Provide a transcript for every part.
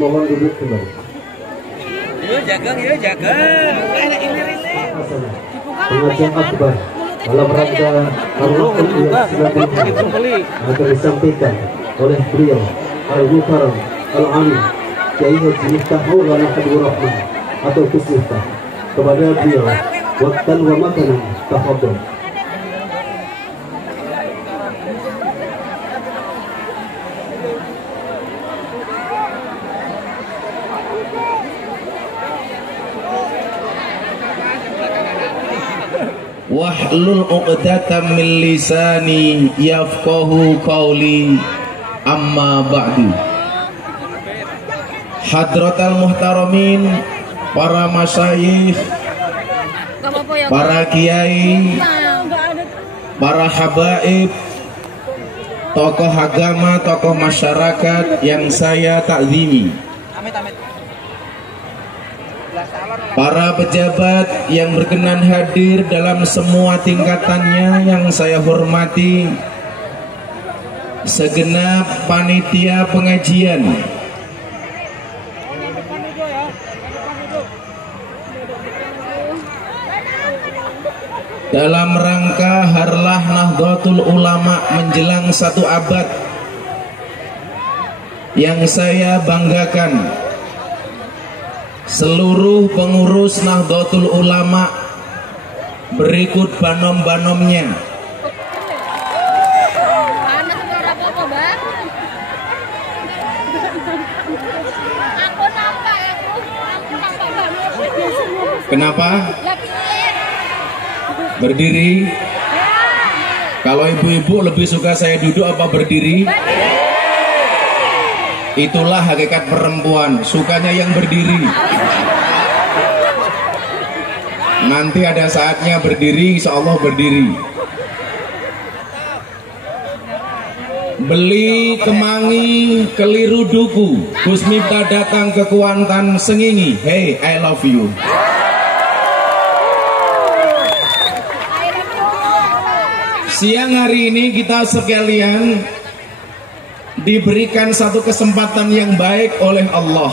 Mohon duduk kembali. Pengajian akbar dalam rangka Ar-Rahman akan disampaikan oleh beliau Al-Mukarram Al-Alim Kiai Haji Miftah Maulana Habibur Rahman atau Gus Miftah. Kepada beliau waktan wa makanan tafadhol. Wahlul 'uqdatam min lisani yafqahu qawli, amma ba'du. Hadratal muhtaramin, para masyayikh, para kiai, para habaib, tokoh agama, tokoh masyarakat yang saya takzimi, para pejabat yang berkenan hadir dalam semua tingkatannya yang saya hormati, segenap panitia pengajian, dalam rangka Harlah Nahdlatul Ulama menjelang 1 abad yang saya banggakan, seluruh pengurus Nahdlatul Ulama berikut banom-banomnya. Kenapa? Berdiri? Kalau ibu-ibu lebih suka saya duduk apa berdiri? Itulah hakikat perempuan, sukanya yang berdiri. Nanti ada saatnya berdiri, insya Allah berdiri. Beli kemangi keliru duku, Gus Miftah datang ke Kuantan Sengingi. Hey, I love you. Siang hari ini kita sekalian diberikan satu kesempatan yang baik oleh Allah,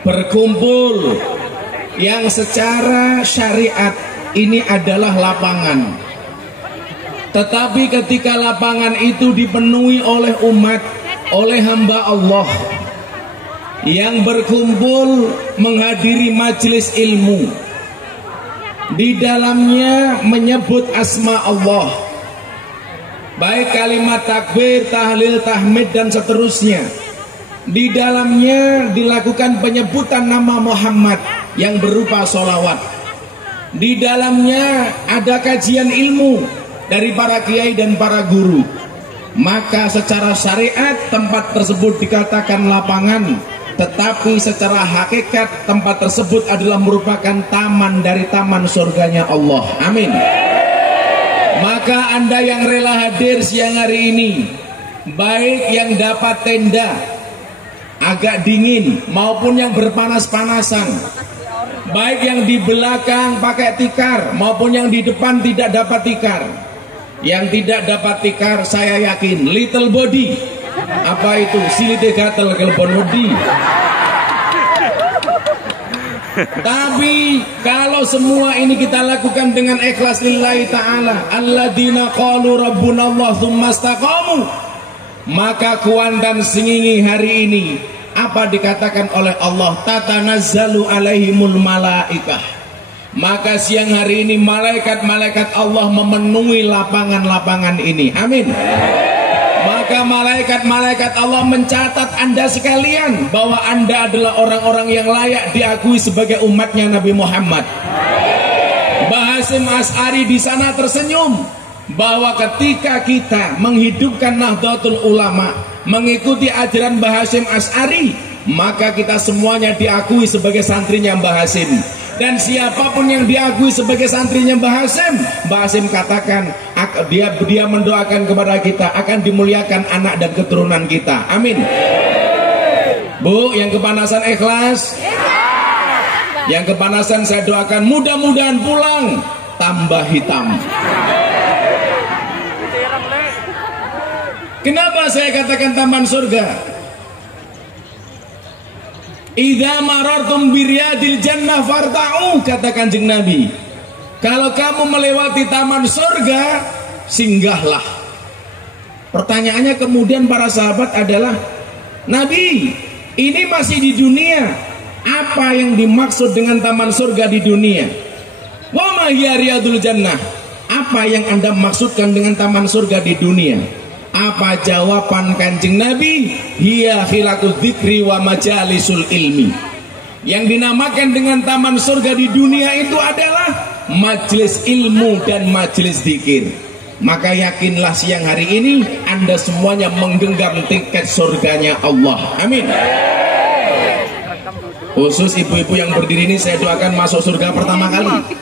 berkumpul yang secara syariat ini adalah lapangan. Tetapi ketika lapangan itu dipenuhi oleh umat, oleh hamba Allah yang berkumpul menghadiri majelis ilmu, di dalamnya menyebut asma Allah, baik kalimat takbir, tahlil, tahmid dan seterusnya. Di dalamnya dilakukan penyebutan nama Muhammad yang berupa sholawat. Di dalamnya ada kajian ilmu dari para kiai dan para guru. Maka secara syariat tempat tersebut dikatakan lapangan, tetapi secara hakikat tempat tersebut adalah merupakan taman dari taman surganya Allah. Amin. Maka Anda yang rela hadir siang hari ini, baik yang dapat tenda agak dingin maupun yang berpanas-panasan, baik yang di belakang pakai tikar maupun yang di depan tidak dapat tikar. Yang tidak dapat tikar saya yakin little body. Apa itu? Silite gatel kelebon wedi. Tapi kalau semua ini kita lakukan dengan ikhlas lillahi ta'ala, alladzina qalu rabbuna Allah tsumma istaqamu, maka kuantan singingi hari ini apa dikatakan oleh Allah, tatanazzalu alaihimul malaikah. Maka siang hari ini malaikat-malaikat Allah memenuhi lapangan-lapangan ini. Amin. Maka malaikat-malaikat Allah mencatat Anda sekalian bahwa Anda adalah orang-orang yang layak diakui sebagai umatnya Nabi Muhammad. Mbah Hasyim Asy'ari di sana tersenyum bahwa ketika kita menghidupkan Nahdlatul Ulama, mengikuti ajaran Mbah Hasyim Asy'ari, maka kita semuanya diakui sebagai santrinya Mbah Hasyim. Dan siapapun yang diakui sebagai santrinya Mbah Hasyim katakan dia mendoakan kepada kita akan dimuliakan anak dan keturunan kita. Amin. Bu, yang kepanasan ikhlas? Yang kepanasan saya doakan mudah-mudahan pulang tambah hitam. Kenapa saya katakan taman surga? Idza marartum biryadil jannah farta'u, kata Kanjeng Nabi. Kalau kamu melewati taman surga, singgahlah. Pertanyaannya kemudian para sahabat adalah, Nabi, ini masih di dunia. Apa yang dimaksud dengan taman surga di dunia? Wa ma hiya riyadul jannah? Apa yang Anda maksudkan dengan taman surga di dunia? Apa jawaban Kanjeng Nabi? Hiya khilaqul dzikri wa majalisul ilmi. Yang dinamakan dengan taman surga di dunia itu adalah majelis ilmu dan majelis zikir. Maka yakinlah siang hari ini Anda semuanya menggenggam tiket surganya Allah. Amin. Khusus ibu-ibu yang berdiri ini saya doakan masuk surga pertama kali.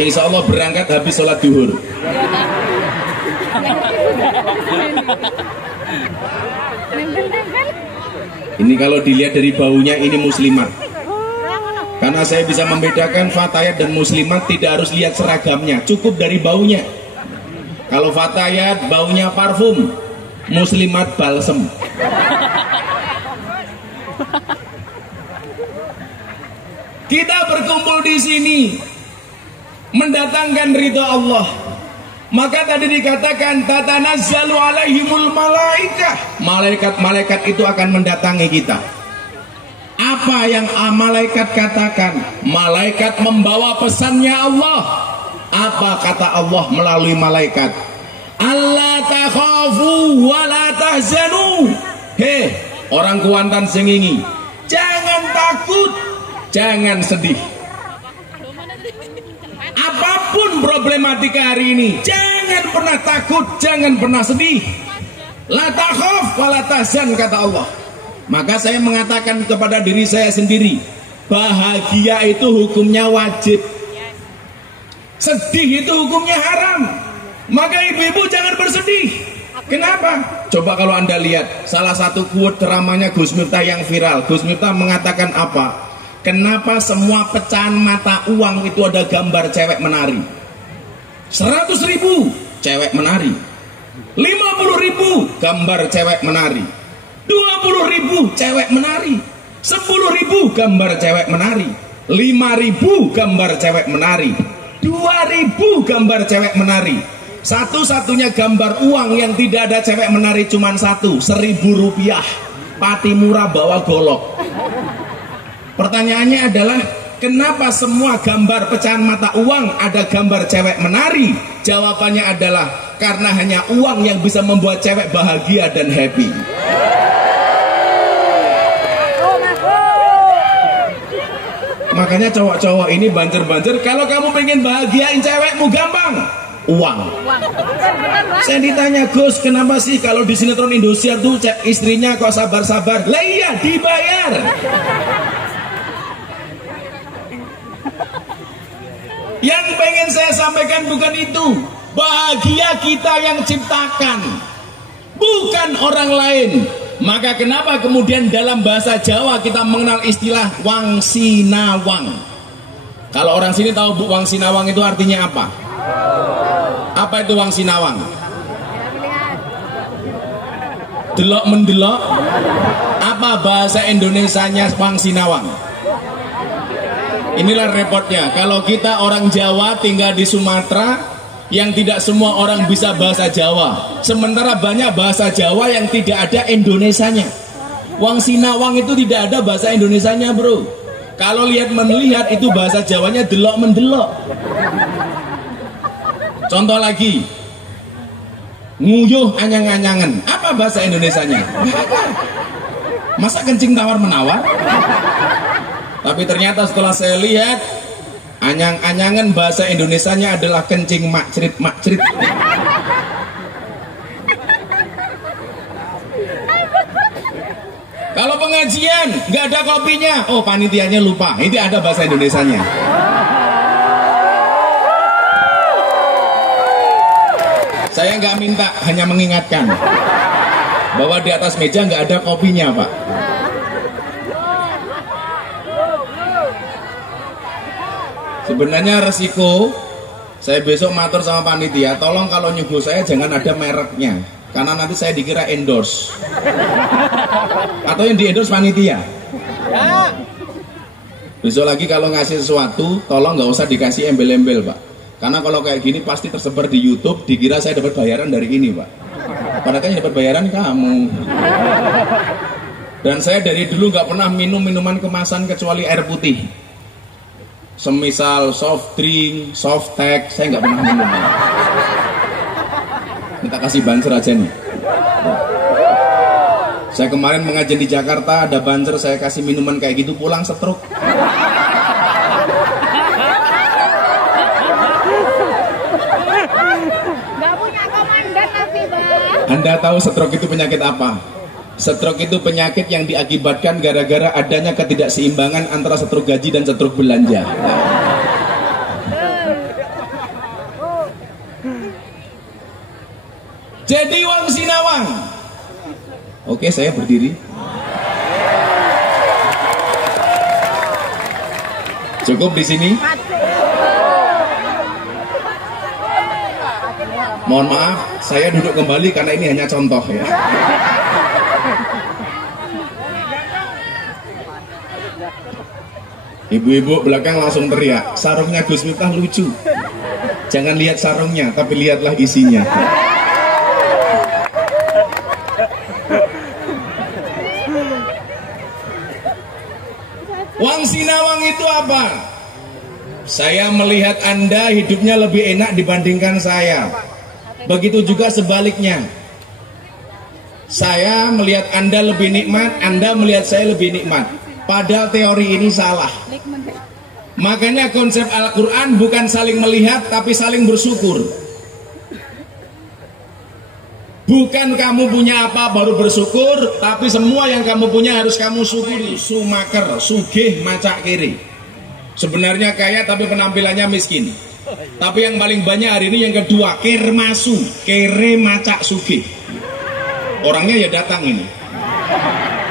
Insya Allah berangkat habis sholat duhur. Ini kalau dilihat dari baunya ini muslimat. Karena saya bisa membedakan fatayat dan muslimat tidak harus lihat seragamnya, cukup dari baunya. Kalau fatayat baunya parfum, muslimat balsem. Kita berkumpul di sini mendatangkan ridha Allah. Maka tadi dikatakan tatanazzalu alaihimul malaikah. Malaikat-malaikat itu akan mendatangi kita. Apa yang malaikat katakan? Malaikat membawa pesannya Allah. Apa kata Allah melalui malaikat? Allah takhafu wa la tahzanu. Hei, orang Kuantan sengingi, jangan takut, jangan sedih. Apapun problematika hari ini, jangan pernah takut, jangan pernah sedih. La takhaf wa la tahzan, kata Allah. Maka saya mengatakan kepada diri saya sendiri, bahagia itu hukumnya wajib, sedih itu hukumnya haram. Maka ibu-ibu jangan bersedih. Kenapa? Coba kalau Anda lihat salah satu quote ceramahnya Gus Miftah yang viral. Gus Miftah mengatakan apa? Kenapa semua pecahan mata uang itu ada gambar cewek menari? 100.000 cewek menari, 50.000 gambar cewek menari, 20.000 cewek menari, 10.000 gambar cewek menari, 5.000 gambar cewek menari, 2.000 gambar cewek menari. Satu-satunya gambar uang yang tidak ada cewek menari cuma satu, 1.000 rupiah. Pati murah bawa golok. Pertanyaannya adalah, kenapa semua gambar pecahan mata uang ada gambar cewek menari? Jawabannya adalah karena hanya uang yang bisa membuat cewek bahagia dan happy. Makanya cowok-cowok ini banjer-banjer, kalau kamu pengen bahagiain cewekmu gampang, uang. Saya ditanya, Gus, kenapa sih kalau di sinetron Indosiar tuh istrinya kok sabar-sabar? Lah iya, dibayar. Yang pengen saya sampaikan bukan itu. Bahagia kita yang ciptakan, bukan orang lain. Maka kenapa kemudian dalam bahasa Jawa kita mengenal istilah wang sinawang? Kalau orang sini tahu Bu, wang sinawang itu artinya apa? Apa itu wang sinawang? Delok mendelok. Apa bahasa Indonesianya wang sinawang? Inilah repotnya. Kalau kita orang Jawa tinggal di Sumatera, yang tidak semua orang bisa bahasa Jawa. Sementara banyak bahasa Jawa yang tidak ada Indonesianya. Wang sinawang itu tidak ada bahasa Indonesianya, bro. Kalau lihat melihat itu bahasa Jawanya delok mendelok. Contoh lagi, nguyuh anyang-anyangan. Apa bahasa Indonesianya? Masa kencing tawar menawar? Tapi ternyata setelah saya lihat, anyang-anyangan bahasa Indonesianya adalah kencing makcrit. Kalau pengajian nggak ada kopinya, oh panitianya lupa, ini ada bahasa Indonesianya. Saya nggak minta, hanya mengingatkan bahwa di atas meja nggak ada kopinya, Pak. Sebenarnya resiko saya besok matur sama panitia, tolong kalau nyuguh saya jangan ada mereknya, karena nanti saya dikira endorse. Atau yang di endorse panitia. Besok lagi kalau ngasih sesuatu, tolong nggak usah dikasih embel-embel, Pak. Karena kalau kayak gini pasti tersebar di YouTube, dikira saya dapat bayaran dari ini, Pak. Padahal kan yang dapat bayaran kamu. Dan saya dari dulu nggak pernah minum minuman kemasan kecuali air putih. Semisal soft drink, soft tech, saya nggak pernah minum. Minta kasih banser aja nih. Saya kemarin mengajar di Jakarta, ada banser, saya kasih minuman kayak gitu, pulang stroke. Nggak punya komandan nanti, Bang. Anda tahu stroke itu penyakit apa? Stroke itu penyakit yang diakibatkan gara-gara adanya ketidakseimbangan antara stroke gaji dan stroke belanja. Jadi wang sinawang. Oke, saya berdiri. Cukup di sini. Mohon maaf, saya duduk kembali karena ini hanya contoh ya. Ibu-ibu belakang langsung teriak, sarungnya Gus Miftah lucu. Jangan lihat sarungnya, tapi lihatlah isinya. Wang sinawang itu apa? Saya melihat Anda hidupnya lebih enak dibandingkan saya. Begitu juga sebaliknya. Saya melihat Anda lebih nikmat, Anda melihat saya lebih nikmat. Padahal teori ini salah. Makanya konsep Al-Quran bukan saling melihat, tapi saling bersyukur. Bukan kamu punya apa baru bersyukur, tapi semua yang kamu punya harus kamu syukuri. Sumaker, sugih, macak kiri. Sebenarnya kaya tapi penampilannya miskin. Tapi yang paling banyak hari ini yang kedua, kermasu, kere macak sugih. Orangnya ya datang ini,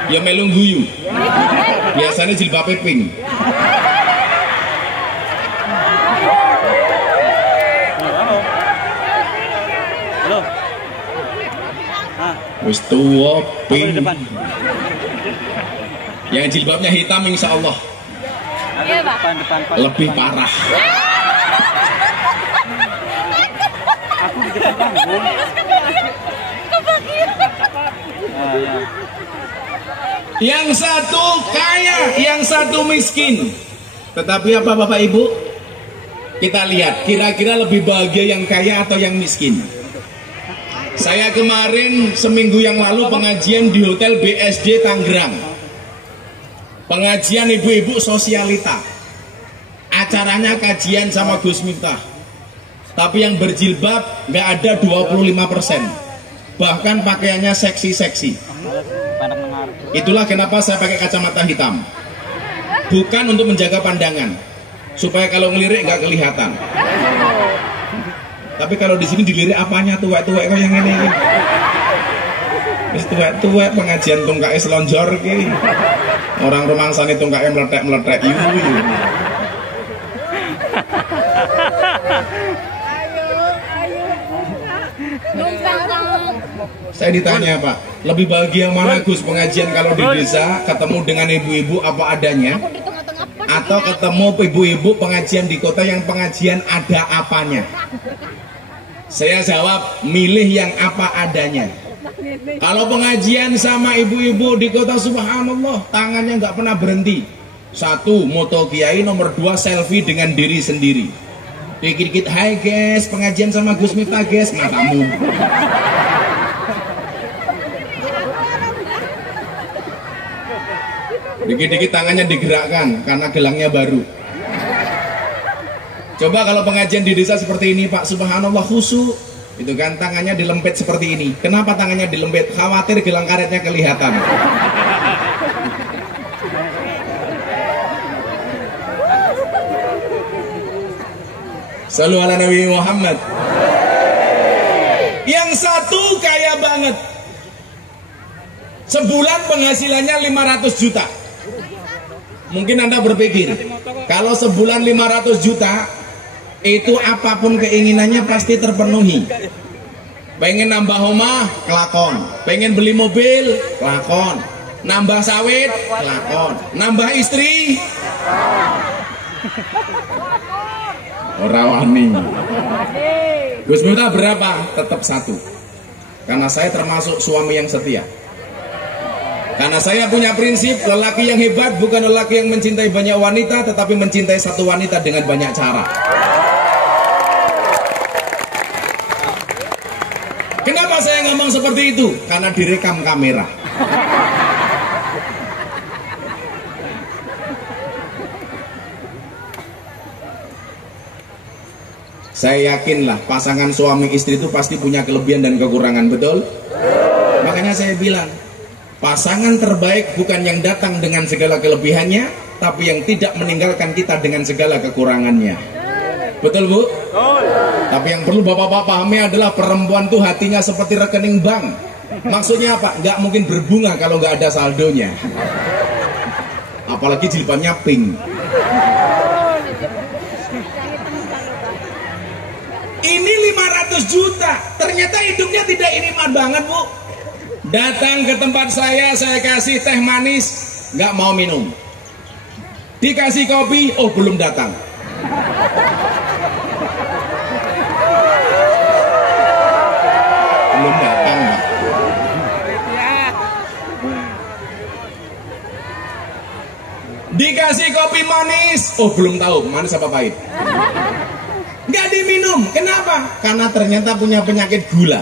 ya melung guyu. Biasanya jilbabnya pink. Wis tuwa ping. Yang jilbabnya hitam insya Allah Iya, Pak. lebih parah. Aku di depan panggung. Yang satu kaya, yang satu miskin. Tetapi apa Bapak Ibu? Kita lihat kira-kira lebih bahagia yang kaya atau yang miskin. Saya kemarin seminggu yang lalu pengajian di Hotel BSD Tangerang. Pengajian ibu-ibu sosialita. Acaranya kajian sama Gus Miftah. Tapi yang berjilbab nggak ada 25%. Bahkan pakaiannya seksi-seksi. Itulah kenapa saya pakai kacamata hitam. Bukan untuk menjaga pandangan, supaya kalau ngelirik nggak kelihatan. Tapi kalau di sini dilirik apanya tuwek-tuwek kok yang ini. Wis tuwek-tuwek pengajian tungkae selonjor ki. Orang rumangsane tungkae meletek-meletek iku. Saya ditanya Pak, lebih bahagia mana Gus pengajian kalau di desa ketemu dengan ibu-ibu apa adanya, atau ketemu ibu-ibu pengajian di kota yang pengajian ada apanya? Saya jawab, milih yang apa adanya. Kalau pengajian sama ibu-ibu di kota, subhanallah, tangannya nggak pernah berhenti. Satu, moto kiai, nomor dua, selfie dengan diri sendiri. Dikit-dikit, hai guys, pengajian sama Gus Miftah guys, matamu. Dikit-dikit tangannya digerakkan karena gelangnya baru. Coba kalau pengajian di desa seperti ini Pak, subhanallah khusyuk. Itu kan tangannya dilempet seperti ini. Kenapa tangannya dilempet? Khawatir gelang karetnya kelihatan. Sallu ala Nabi Muhammad. Yang satu kaya banget. Sebulan penghasilannya 500 juta. Mungkin Anda berpikir, kalau sebulan 500 juta, itu apapun keinginannya pasti terpenuhi. Pengen nambah rumah, kelakon. Pengen beli mobil, kelakon. Nambah sawit, kelakon. Nambah istri, ora wani. Gus Miftah berapa? Tetap satu. Karena saya termasuk suami yang setia. Karena saya punya prinsip, lelaki yang hebat bukan lelaki yang mencintai banyak wanita, tetapi mencintai satu wanita dengan banyak cara. Kenapa saya ngomong seperti itu? Karena direkam kamera. Saya yakinlah pasangan suami istri itu pasti punya kelebihan dan kekurangan, betul? Makanya saya bilang, pasangan terbaik bukan yang datang dengan segala kelebihannya, tapi yang tidak meninggalkan kita dengan segala kekurangannya. Betul Bu? Betul. Tapi yang perlu bapak-bapak pahami adalah perempuan tuh hatinya seperti rekening bank. Maksudnya apa? Nggak mungkin berbunga kalau nggak ada saldonya. Apalagi jilbabnya pink. Ini 500 juta. Ternyata hidupnya tidak iriman banget Bu. Datang ke tempat saya kasih teh manis, nggak mau minum. Dikasih kopi, oh belum datang. Belum datang. Dikasih kopi manis, oh belum tahu manis apa pahit. Nggak diminum, kenapa? Karena ternyata punya penyakit gula.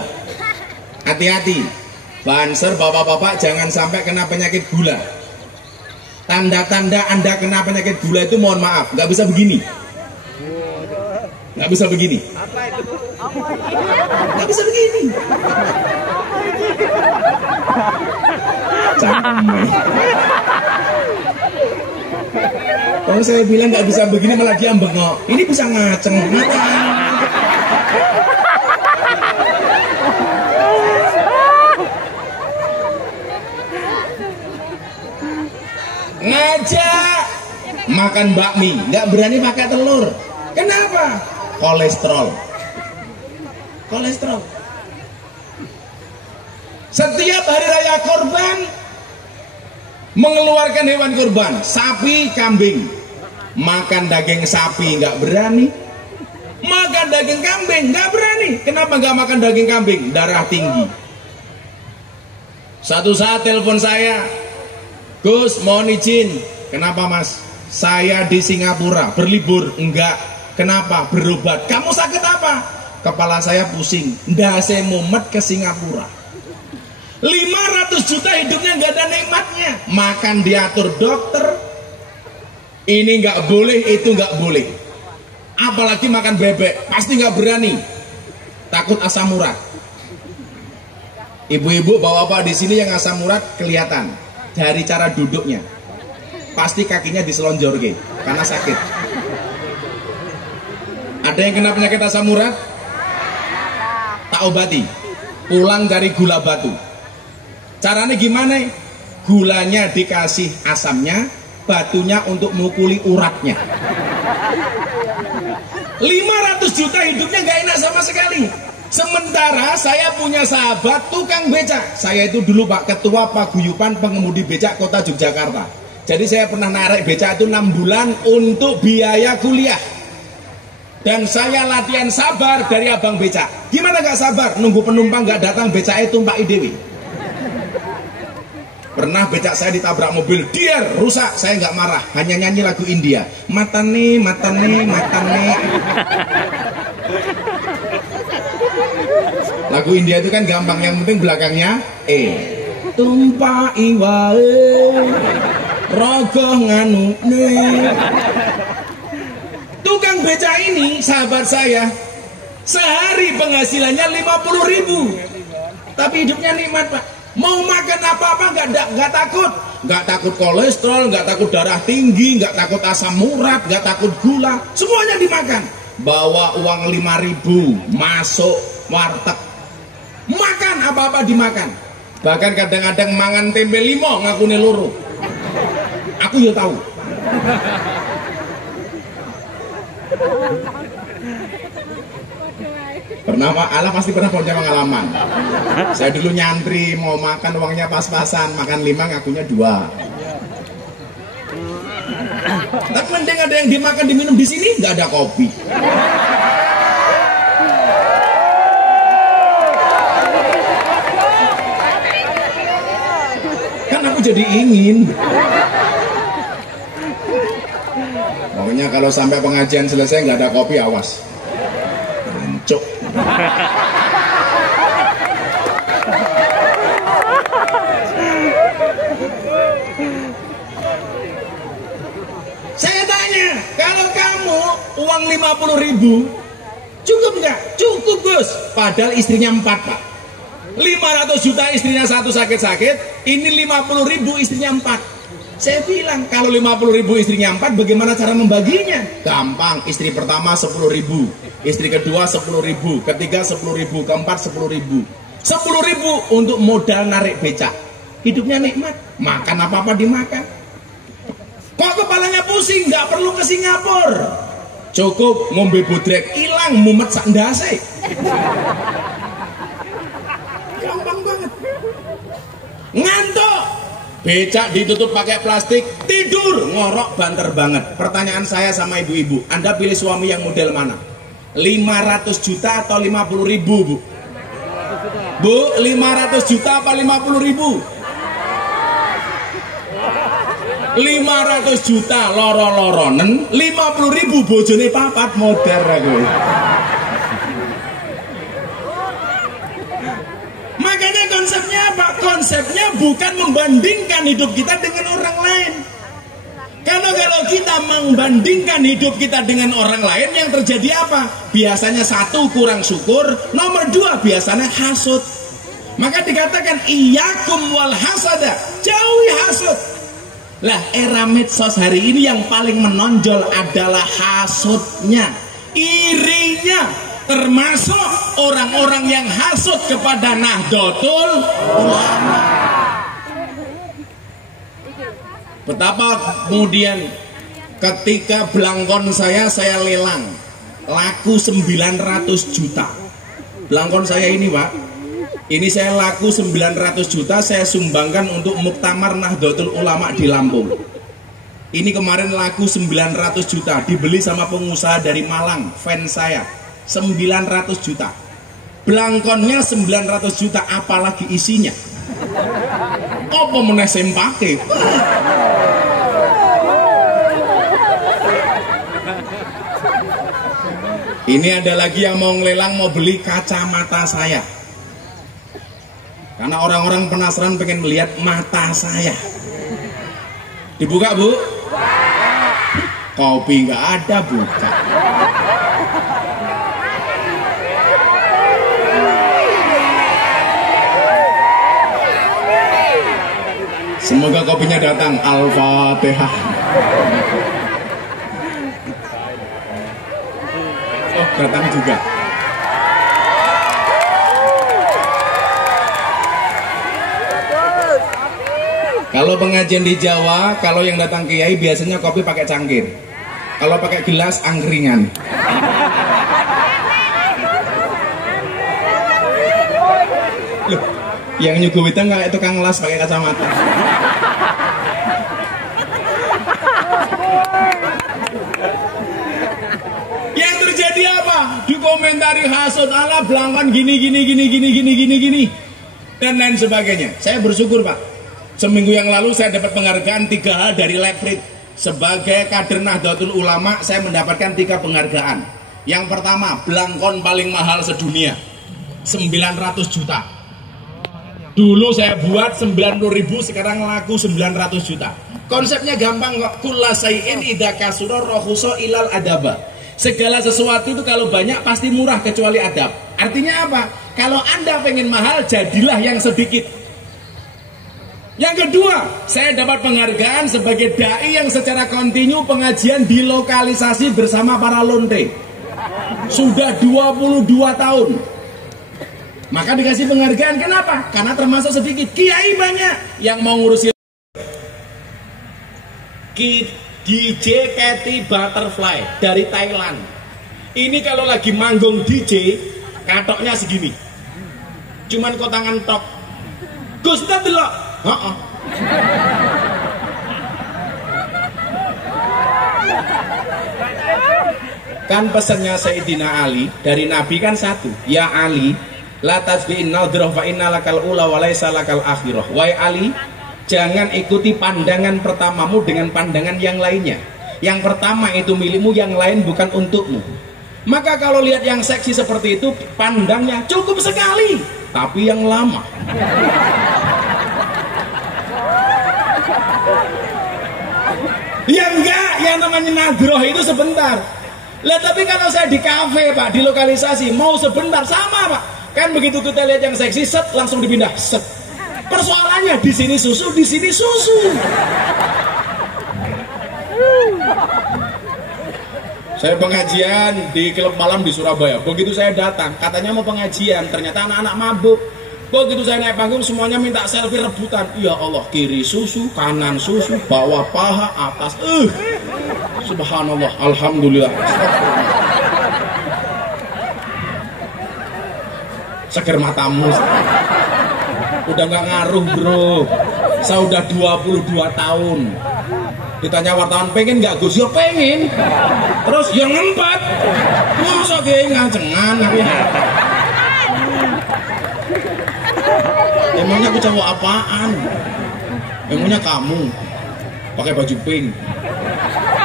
Hati-hati. Banser bapak-bapak jangan sampai kena penyakit gula. Tanda-tanda Anda kena penyakit gula itu mohon maaf, nggak bisa begini. Nggak bisa begini. Nggak bisa begini. Kalau saya bilang nggak bisa begini malah dia bengok. Ini bisa ngaceng. Ngajak makan bakmi, nggak berani pakai telur. Kenapa? Kolesterol. Kolesterol. Setiap hari raya kurban mengeluarkan hewan kurban, sapi, kambing. Makan daging sapi nggak berani, makan daging kambing nggak berani. Kenapa nggak makan daging kambing? Darah tinggi. Satu saat telepon saya, Gus mohon izin. Kenapa mas? Saya di Singapura berlibur. Enggak. Kenapa? Berobat. Kamu sakit apa? Kepala saya pusing. Ndah saya mumet ke Singapura. 500 juta hidupnya nggak ada nikmatnya. Makan diatur dokter, ini nggak boleh, itu nggak boleh. Apalagi makan bebek, pasti nggak berani, takut asam urat. Ibu-ibu bapak-bapak di sini yang asam urat kelihatan dari cara duduknya, pasti kakinya diselonjorke karena sakit. Ada yang kena penyakit asam urat? Tak obati, pulang dari gula batu. Caranya gimana? Gulanya dikasih asamnya, batunya untuk mukuli uratnya. 500 juta hidupnya gak enak sama sekali. Sementara saya punya sahabat tukang becak. Saya itu dulu Pak Ketua Paguyuban Pengemudi Becak Kota Yogyakarta. Jadi saya pernah narik becak itu 6 bulan untuk biaya kuliah. Dan saya latihan sabar dari abang becak. Gimana gak sabar? Nunggu penumpang gak datang, becaknya tumpaki dewi. Pernah becak saya ditabrak mobil, dier, rusak, saya nggak marah, hanya nyanyi lagu India. Matane, matane, matane. Lagu India itu kan gampang, yang penting belakangnya Tumpai wae, rogoh nganune. Tukang becak ini, sahabat saya, sehari penghasilannya 50.000, tapi hidupnya nikmat Pak. Mau makan apa-apa nggak takut, nggak takut kolesterol, nggak takut darah tinggi, nggak takut asam urat, nggak takut gula, semuanya dimakan. Bawa uang 5.000 masuk warteg, makan apa-apa dimakan. Bahkan kadang-kadang mangan tempe limo ngakune loro. Aku ya tahu. Pernah Allah pasti pernah punya pengalaman. Saya dulu nyantri mau makan uangnya pas-pasan, makan 5 ngakunya 2. Tapi mending ada yang dimakan diminum di sini, nggak ada kopi. Kan aku jadi ingin. Pokoknya kalau sampai pengajian selesai nggak ada kopi, awas. Hancur. Saya tanya, kalau kamu uang 50.000 cukup nggak? Cukup Gus. Padahal istrinya 4 Pak. 500 juta istrinya 1 sakit-sakit, ini 50.000 istrinya 4. Saya bilang kalau 50.000 istrinya 4, bagaimana cara membaginya? Gampang, istri pertama 10.000, istri kedua 10.000, ketiga 10.000, keempat 10.000. 10.000 untuk modal narik becak. Hidupnya nikmat, makan apa-apa dimakan. Kok kepalanya pusing? Nggak perlu ke Singapura. Cukup ngombe bodrek, hilang mumet sak ndase. Gampang banget. Ngantuk, becak ditutup pakai plastik, tidur, ngorok banter banget. Pertanyaan saya sama ibu-ibu, Anda pilih suami yang model mana? 500 juta atau 50.000 Bu? Bu, 500 juta apa 50.000? 500 juta loro-loronen, 50.000 bojone papat modern aku. Makanya konsepnya apa? Konsepnya bukan membandingkan hidup kita dengan orang lain. Karena kalau kita membandingkan hidup kita dengan orang lain, yang terjadi apa? Biasanya 1 kurang syukur, nomor 2 biasanya hasud. Maka dikatakan iyyakum wal hasada, jauhi hasud. Lah era medsos hari ini yang paling menonjol adalah hasudnya, irinya, termasuk orang-orang yang hasud kepada Nahdlatul Ulama. Betapa kemudian ketika belangkon saya lelang, laku 900 juta. Belangkon saya ini Pak, Ini saya laku 900 juta saya sumbangkan untuk Muktamar Nahdlatul Ulama di Lampung. Ini kemarin laku 900 juta dibeli sama pengusaha dari Malang, fans saya. 900 juta. Blangkonnya 900 juta, apalagi isinya. Apa meneh sing pake? Ini ada lagi yang mau ngelelang, mau beli kacamata saya. Karena orang-orang penasaran pengen melihat mata saya. Dibuka, Bu? Kopi nggak ada, buka. Semoga kopinya datang. Al-Fatihah. Oh, datang juga. Kalau pengajian di Jawa, kalau yang datang kiai biasanya kopi pakai cangkir. Kalau pakai gelas angkringan. Loh, yang nyuguh itu nggak tukang las pakai kacamata. Yang terjadi apa? Dikomentari hasut ala Blangkon gini dan lain sebagainya. Saya bersyukur, Pak. Seminggu yang lalu saya dapat penghargaan 3 hal dari Leprit. Sebagai kader Nahdlatul Ulama saya mendapatkan 3 penghargaan. Yang pertama, Blangkon paling mahal sedunia, 900 juta. Dulu saya buat 90.000, sekarang laku 900 juta. Konsepnya gampang kok. Kulla sayin idza kasura rahusa ilal adaba. Segala sesuatu itu kalau banyak pasti murah kecuali adab. Artinya apa? Kalau Anda pengen mahal, jadilah yang sedikit. Yang kedua, saya dapat penghargaan sebagai dai yang secara kontinu pengajian di lokalisasi bersama para lonte. Sudah 22 tahun. Maka dikasih penghargaan, kenapa? Karena termasuk sedikit. Kiai banyak yang mau ngurusin. DJ Cathy Butterfly dari Thailand. Ini kalau lagi manggung DJ, katoknya segini. Cuman kotangan tok. Gus delok. Kan pesannya Sayyidina Ali dari Nabi kan satu, ya Ali, la tasbi'in nadhrah fa inna lakal ula wa laisa lakal akhirah. Wahai Ali, jangan ikuti pandangan pertamamu dengan pandangan yang lainnya. Yang pertama itu milikmu, yang lain bukan untukmu. Maka kalau lihat yang seksi seperti itu, pandangnya cukup sekali, tapi yang lama. Ya enggak, yang namanya nadroh itu sebentar. Lah tapi kalau saya di kafe, Pak, di lokalisasi, mau sebentar sama, Pak. Kan begitu kita lihat yang seksi, set langsung dipindah, set. Persoalannya di sini susu, di sini susu. Saya pengajian di klub malam di Surabaya. Begitu saya datang, katanya mau pengajian, ternyata anak-anak mabuk. Begitu saya naik panggung, semuanya minta selfie rebutan. Ya Allah, kiri susu, kanan susu, bawah paha, atas. Subhanallah, alhamdulillah. Seger matamu. Udah nggak ngaruh, bro. Saya udah 22 tahun. Ditanya wartawan, pengen nggak Gus? Ya pengen. Terus yang empat, masa kayak ngacengan. Emangnya aku cowok apaan? Emangnya kamu pakai baju pink,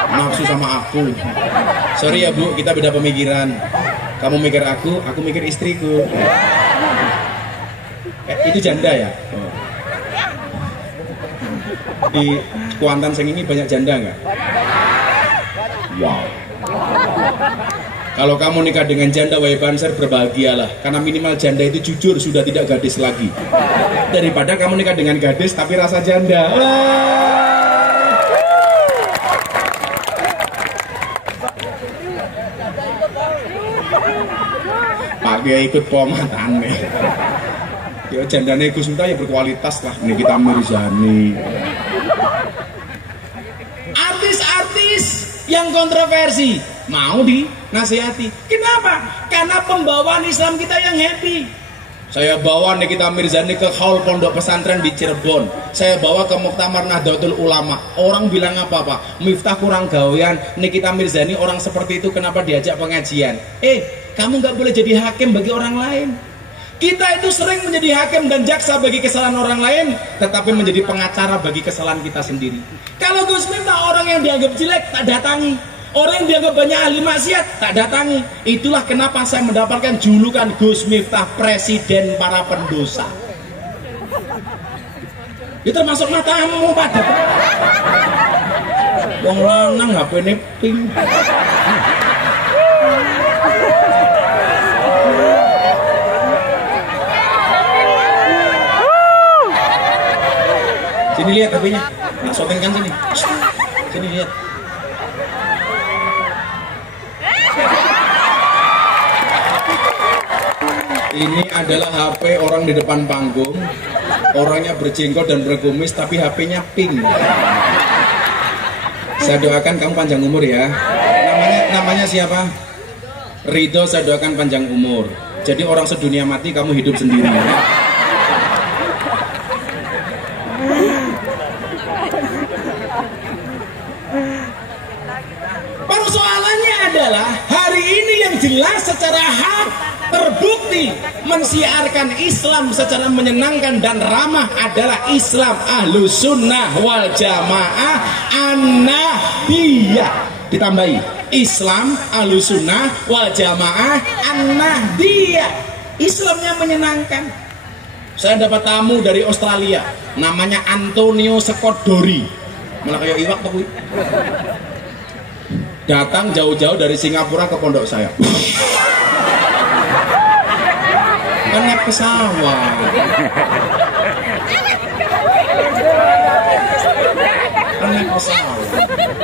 nafsu sama aku. Sorry ya Bu, kita beda pemikiran. Kamu mikir aku mikir istriku. Itu janda ya? Oh. Di Kuantan Seng ini banyak janda nggak? Wow. Kalau kamu nikah dengan janda, wahai Banser, berbahagialah. Karena minimal janda itu jujur, sudah tidak gadis lagi. Daripada kamu nikah dengan gadis tapi rasa janda. Pak Kiai ikut pomatane. Ya jandane Gus Miftah ya berkualitas lah. Nikita Mirzani. Artis-artis yang kontroversi mau dinasihati. Kenapa? Karena pembawaan Islam kita yang happy. Saya bawa Nikita Mirzani ke hall pondok pesantren di Cirebon. Saya bawa ke Muktamar Nahdlatul Ulama. Orang bilang apa Pak? Miftah kurang gawean. Nikita Mirzani orang seperti itu kenapa diajak pengajian? Kamu nggak boleh jadi hakim bagi orang lain. Kita itu sering menjadi hakim dan jaksa bagi kesalahan orang lain, tetapi menjadi pengacara bagi kesalahan kita sendiri. Kalau Gus Miftah orang yang dianggap jelek tak datangi, orang yang dianggap banyak ahli maksiat tak datangi. Itulah kenapa saya mendapatkan julukan Gus Miftah presiden para pendosa. Itu termasuk matamu pada. Wong lanang HP-ne pink. Sini lihat HP-nya. Nak syutingkan sini. Sini lihat. Ini adalah HP orang di depan panggung. Orangnya berjenggot dan berkumis tapi HP-nya pink. Saya doakan kamu panjang umur ya. Namanya siapa? Ridho, saya doakan panjang umur. Jadi orang sedunia mati kamu hidup sendiri. Persoalannya adalah hari ini yang jelas secara hak terbukti mensiarkan Islam secara menyenangkan dan ramah adalah Islam Ahlus Sunnah wal Jamaah An-Nahdiyah. Ditambahi Islam Ahlus Sunnah wal Jamaah An-Nahdiyah. Islamnya menyenangkan. Saya dapat tamu dari Australia, namanya Antonio Scott-Dori. Malah kayak iwak tuh. Datang jauh-jauh dari Singapura ke pondok saya. Kan naik pesawat. Kan naik pesawat.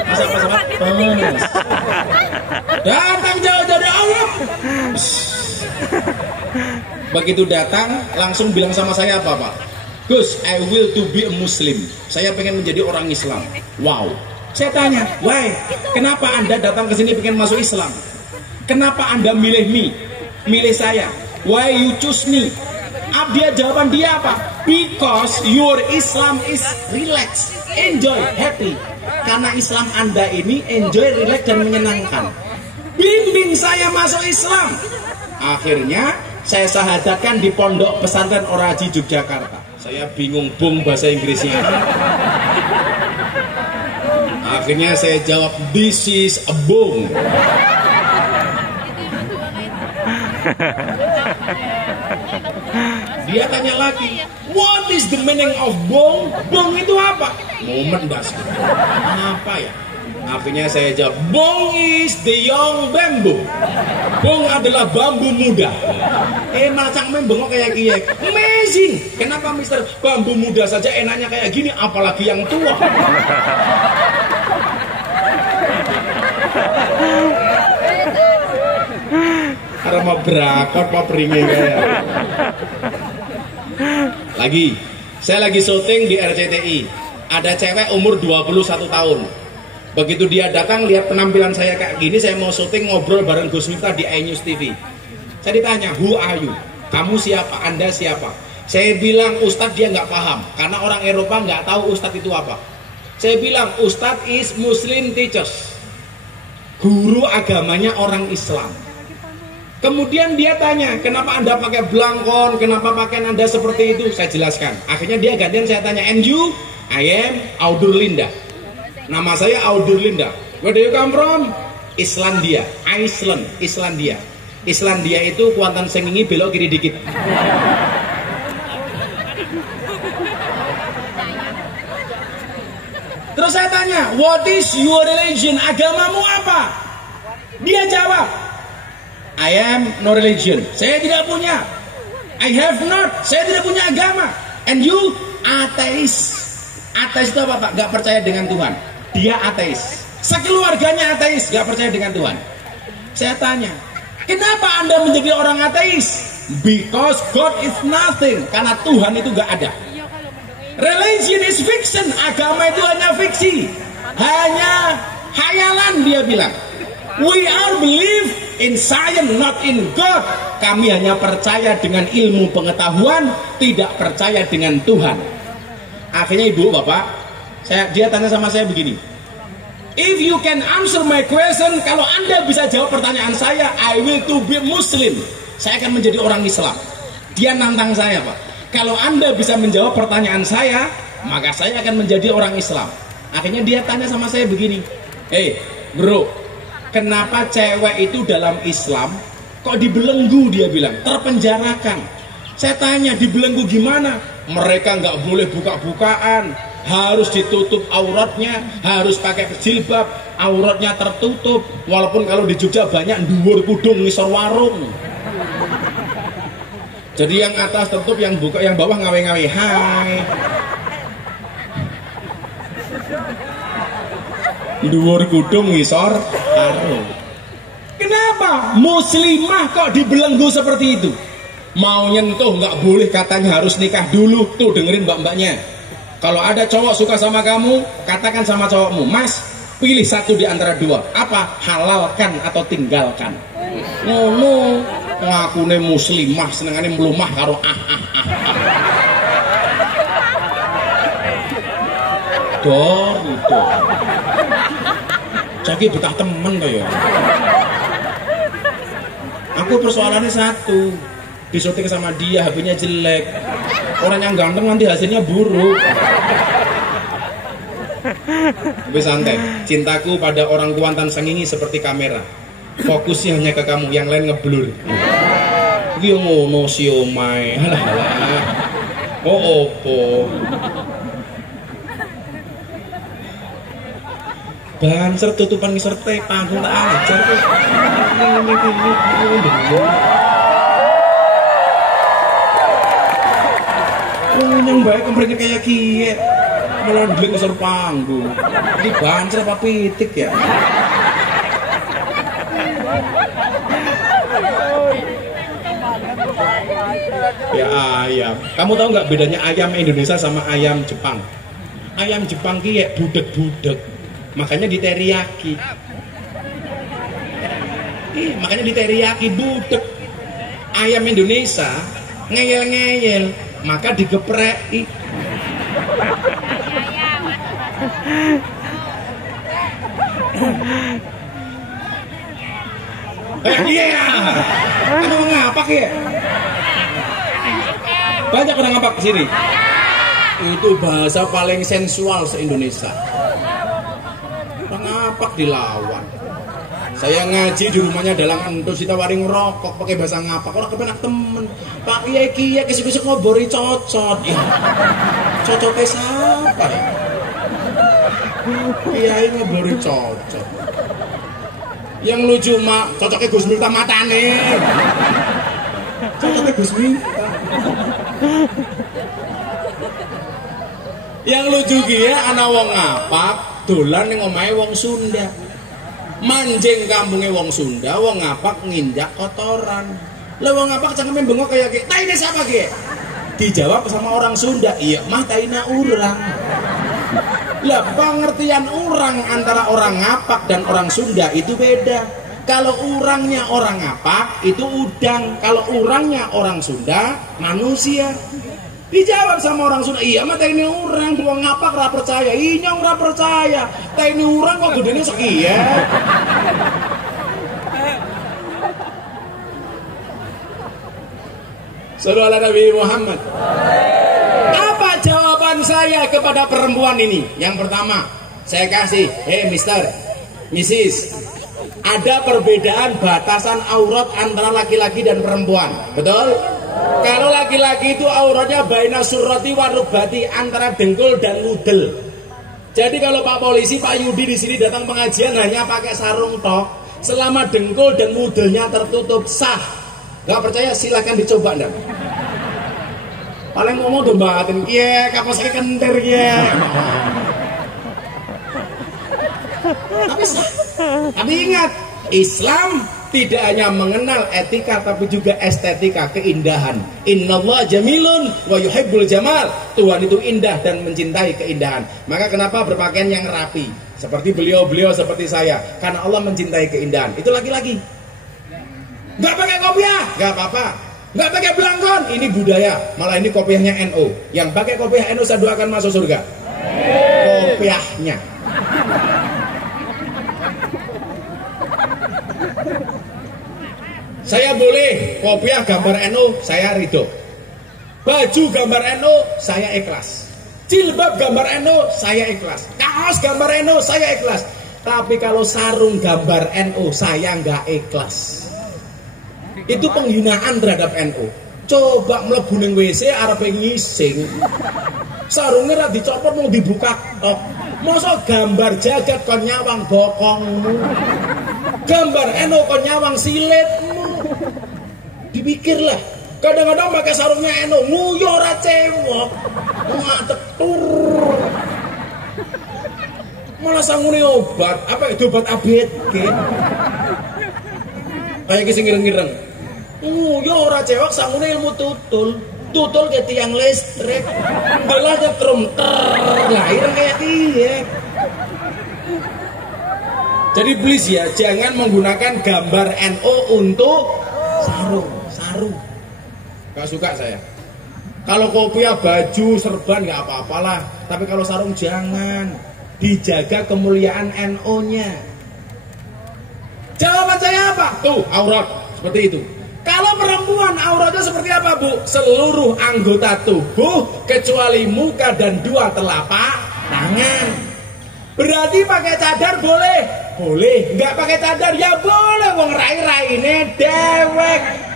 Masa pesawat? Panas. Datang jauh dari Allah. Begitu datang langsung bilang sama saya apa Pak? Gus, I will to be a Muslim. Saya pengen menjadi orang Islam. Wow. Saya tanya, why? Kenapa Anda datang ke sini pengen masuk Islam? Kenapa Anda milih saya? Why you choose me? Jawaban dia apa? Because your Islam is relax, enjoy, happy. Karena Islam Anda ini enjoy, relax dan menyenangkan. Bimbing saya masuk Islam. Akhirnya saya sahadatkan di Pondok Pesantren Oraji Yogyakarta. Saya bingung bung bahasa Inggrisnya. Akhirnya saya jawab, this is a bong. Dia tanya lagi, what is the meaning of bong? Bong itu apa? Momen das. Apa ya? Akhirnya saya jawab, bong is the young bamboo. Bong adalah bambu muda. Malah cang main bengok kayak gini. Amazing. Kenapa Mister bambu muda saja enaknya kayak gini, apalagi yang tua? Karena mau berakot, mau beringin kayak. Lagi, saya lagi syuting di RCTI. Ada cewek umur 21 tahun. Begitu dia datang lihat penampilan saya kayak gini, saya mau syuting ngobrol bareng Gus Miftah di iNews TV. Saya ditanya, who are you? Kamu siapa? Anda siapa? Saya bilang Ustadz, dia nggak paham karena orang Eropa nggak tahu Ustadz itu apa. Saya bilang Ustadz is Muslim teachers, guru agamanya orang Islam. Kemudian dia tanya, kenapa Anda pakai belangkon, kenapa pakaian Anda seperti itu? Saya jelaskan. Akhirnya dia gantian saya tanya, and you? I am Audur Linda. Nama saya Audur Linda. Where do you come from? Islandia, Iceland, Islandia. Islandia itu Kuantan Sengingi belok kiri dikit. Terus saya tanya, what is your religion? Agamamu apa? Dia jawab, I am no religion. Saya tidak punya. I have not. Saya tidak punya agama. And you? Ateis. Ateis itu apa Pak? Gak percaya dengan Tuhan. Dia ateis. Sekeluarganya ateis, gak percaya dengan Tuhan. Saya tanya, kenapa Anda menjadi orang ateis? Because God is nothing. Karena Tuhan itu gak ada. Religion is fiction. Agama itu hanya fiksi, hanya hayalan, dia bilang. We are believe in science, not in God. Kami hanya percaya dengan ilmu pengetahuan, tidak percaya dengan Tuhan. Akhirnya ibu bapak, dia tanya sama saya begini, if you can answer my question, kalau anda bisa jawab pertanyaan saya, I will to be Muslim. Saya akan menjadi orang Islam. Dia nantang saya pak, kalau anda bisa menjawab pertanyaan saya, maka saya akan menjadi orang Islam. Akhirnya dia tanya sama saya begini, hey bro, kenapa cewek itu dalam Islam kok dibelenggu? Dia bilang terpenjarakan. Saya tanya dibelenggu gimana? Mereka nggak boleh buka-bukaan, harus ditutup auratnya, harus pakai jilbab, auratnya tertutup. Walaupun kalau di Jogja banyak dhuwur kudung ngisor warung. Jadi yang atas tertutup, yang buka, yang bawah ngawe-ngawe. Hai. Dhuwur kudung ngisor warung. Kenapa muslimah kok dibelenggu seperti itu? Mau nyentuh nggak boleh, katanya harus nikah dulu. Tuh dengerin mbak-mbaknya. Kalau ada cowok suka sama kamu, katakan sama cowokmu, mas, pilih satu di antara dua. Apa? Halalkan atau tinggalkan. Ngono, ngakune muslimah senengane mlumah karo Dor. Jadi betah temen kaya. Aku persoalannya satu, disyuting sama dia, HP-nya jelek. Orang yang ganteng nanti hasilnya buruk. Tapi santai, cintaku pada orang Kuantan Sengingi seperti kamera, fokusnya hanya ke kamu, yang lain ngeblur. Iki ngono siomay. Alah. Oh opo. Banser tutupan ngisor teh panggung tak ajar kok. Yang baik kemprengnya kayak kie, malah dulu ngisor panggung. Ini banser apa pitik ya? Ya ayam. Kamu tahu nggak bedanya ayam Indonesia sama ayam Jepang? Ayam Jepang ki ya budek-budek, makanya diteriyaki. Makanya diteriyaki budek. Ayam Indonesia ngeyel-ngeyel, maka digepreki. Iya. Kamu ngapak ya? Banyak orang ngapak ke sini. Itu bahasa paling sensual se-Indonesia. Orang ngapak dilawan. Saya ngaji di rumahnya dalam entus kita waring rokok pakai bahasa ngapak. Orang kepenak temen. Pak kiai kesuk-kesuk ngobori cocot. Ya. Cocotnya siapa ya? Kiai ngobori cocot. Yang lucu mak, cocoknya Gus Miftah matane. Cocoknya Gus Miftah. Yang lucu kia anak wong ngapak dolan ning omahe wong Sunda. Manjing kampungnya wong Sunda, wong ngapak nginjak kotoran. Lah wong ngapak cangkeme bengok kayak ki. Taine siapa ki? Dijawab sama orang Sunda, iya mah taina urang. Lah pengertian orang antara orang ngapak dan orang Sunda itu beda. Kalau orangnya orang ngapak itu udang, kalau orangnya orang Sunda manusia. Dijawab sama orang Sunda, iya mah ini orang, wong ngapak ora percaya, inyong ora percaya. Ini orang kok gedene sekian. Sallallahu alaihi Nabi Muhammad. Apa jawaban saya kepada perempuan ini? Yang pertama, saya kasih, Mister, Mrs, ada perbedaan batasan aurat antara laki-laki dan perempuan, betul? Kalau laki-laki itu auratnya baina surrati wa rukbati, antara dengkul dan ngudel. Jadi kalau Pak Polisi, Pak Yudi di sini datang pengajian hanya pakai sarung tok, selama dengkul dan ngudelnya tertutup sah. Gak percaya silahkan dicoba ndak. Paling ngomong dombatin kie, kapas kenter kie. Tapi ingat, Islam tidak hanya mengenal etika tapi juga estetika, keindahan. Innallaha jamilun wa yuhibbul jamal. Tuhan itu indah dan mencintai keindahan. Maka kenapa berpakaian yang rapi? Seperti beliau-beliau seperti saya, karena Allah mencintai keindahan. Itu laki-laki. Nggak pakai kopiah, nggak apa-apa. Nggak pakai belangkon, ini budaya. Malah ini kopiahnya NU. Yang pakai kopiah NU saya doakan masuk surga. Kopiahnya. Saya boleh kopiah gambar NU, saya ridho. Baju gambar NU, saya ikhlas. Jilbab gambar NU, saya ikhlas. Kaos gambar NU, saya ikhlas. Tapi kalau sarung gambar NU, saya nggak ikhlas. Itu penghinaan terhadap NU. Coba mlebu ning WC arepe ngising. Sarungnya ra dicopot mau dibuka tok. Masa gambar jagat kon nyawang bokongmu. Gambar NU kon nyawang silitmu. Dipikirlah. Kadang-kadang pakai sarungnya NU nguyu ora cewek. Ngatek tur. Malah sangune obat, apa itu obat ABG? Kayak iki sing ireng-ireng. Ya ora cewek sangune ilmu tutul. Tutul ke tiang listrik. Belah nyetrum lahir kayak dia. Jadi please ya, jangan menggunakan gambar NU untuk sarung. Gak suka saya. Kalau kopiah, baju, serban gak apa-apalah. Tapi kalau sarung jangan. Dijaga kemuliaan NU-nya. Jawaban saya apa? Tuh, aurat. Seperti itu. Kalau perempuan auratnya seperti apa, Bu? Seluruh anggota tubuh kecuali muka dan 2 telapak tangan. Berarti pakai cadar boleh? Boleh. Nggak pakai cadar ya boleh. Wong rai-raine dewek.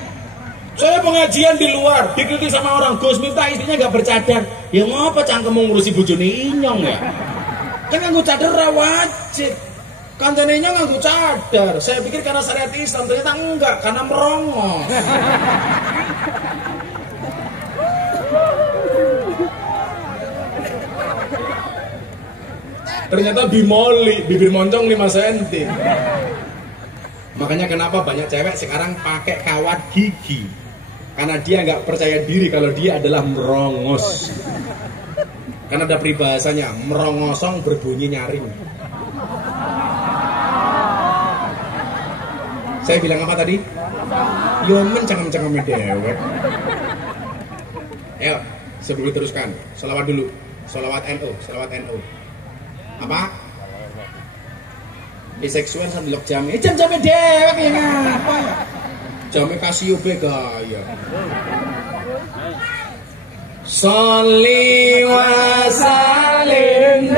Saya pengajian di luar, dikritik sama orang, Gus minta istrinya nggak bercadar. Ya ngapa cangkemmu ngurusi bojone inyong ya? Kan nganggo cadar ra wajib. Kancanenya nganggo cadar. Saya pikir karena syariat Islam, ternyata enggak, karena merongos. Ternyata bimoli, bibir moncong 5 cm. Makanya kenapa banyak cewek sekarang pakai kawat gigi. Karena dia nggak percaya diri kalau dia adalah merongos. Karena ada peribahasanya, merongosong berbunyi nyaring. Saya bilang apa tadi? Yomen cangkem-cangkemnya dewek. Ayo, sebelum teruskan, sholawat dulu. Sholawat NU. Apa? Biseksual sambil lok jam. Jam-jamnya dewek ya ngapa? Jamnya Casio gaya. Sholli wa salim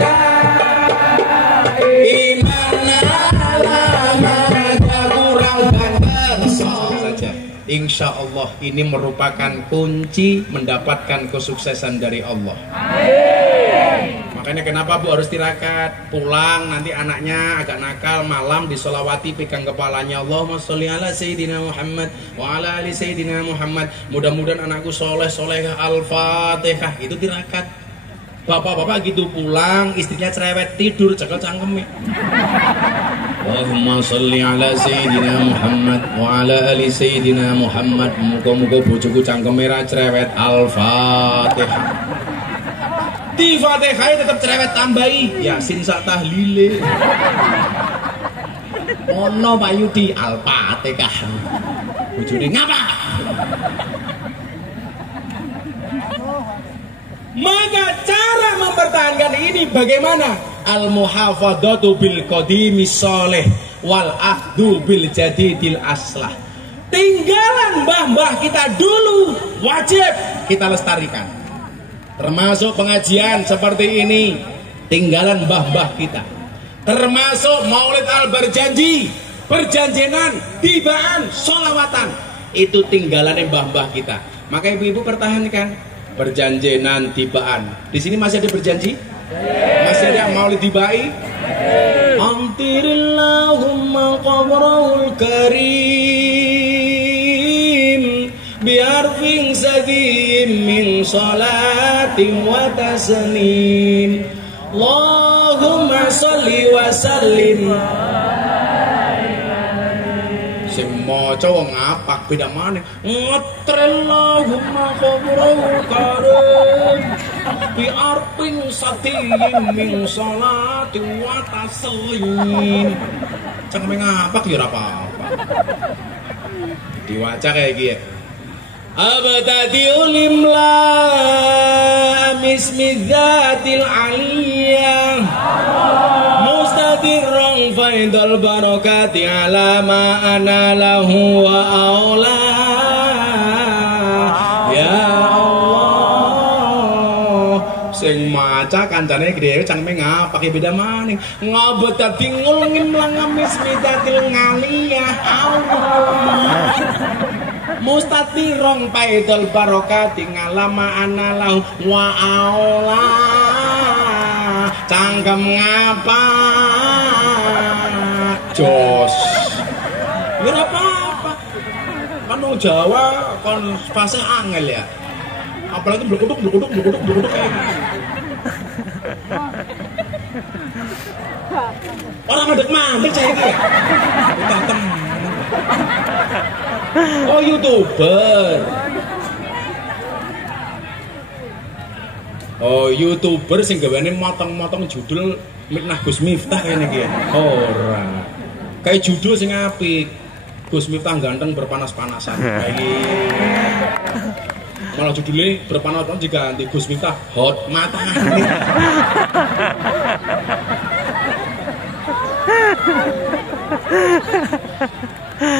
Insya Allah ini merupakan kunci mendapatkan kesuksesan dari Allah. Makanya kenapa Bu harus tirakat? Pulang nanti anaknya agak nakal, malam disolawati pegang kepalanya, Allahumma sholli ala Sayyidina Muhammad wa ala ali Sayyidina Muhammad. Mudah-mudahan anakku soleh-soleh, Al-Fatihah. Itu tirakat. Bapak-bapak gitu pulang, istrinya cerewet tidur, cekel cangkeme. Allahumma sholli ala Sayyidina Muhammad wa ala ali Sayyidina Muhammad. Muga-muga bojoku cangkeme ra cerewet, Al-Fatihah. Di Fatihah tetap cerewet tambahi Yasin sak tahlile. Ono Pak Yudi, Al-Fatihah. Bojone ngapa? Maka cara mempertahankan ini bagaimana? Al-muhafadzatu bil qadimi sholih wal ahdu bil jadidil aslah. Tinggalan mbah-mbah kita dulu wajib kita lestarikan. Termasuk pengajian seperti ini, tinggalan mbah-mbah kita. Termasuk maulid al-berjanji, perjanjenan, tibaan, sholawatan. Itu tinggalan mbah-mbah kita. Maka ibu-ibu pertahankan perjanjenan, tibaan. Di sini masih ada berjanji? Masih ada maulid tibai? Amtirillahumma qabrahul karim biarfing sadim min salatin wa taslim. Allahumma sholli wa sallim. Sing maca wong apak beda maneh. Ngatrillahumma qabrahul karim biarfing sadim min salatin wa taslim. Cangkeme ngapak ya ora apa-apa. Diwaca kayak gini. Abtadi'ul imla mismi dzatil aliyah mustadirrun faidul barakati ala ma ana lahu wa aula. Ya Allah, sing maca kancane gede cangkeme ngapake beda maning. Ngabtadi'ul imla mismi dzatil aliyah Allah mustatirong paidul barokati ngalama analau wa aula cangkem ngapa jos ya apa-apa kan wong Jawa kon fase angel ya apalagi blukuduk kayak orang mandek saya ini ya oh YouTuber. Oh YouTuber sing gawane motong-motong judul Mitnah Gus Miftah kene iki. Ora. Kayak judul sing apik. Gus Miftah ganteng berpanas-panasan. Iki. Malah judulnya berpanas-panasan diganti Gus Miftah hot matahari.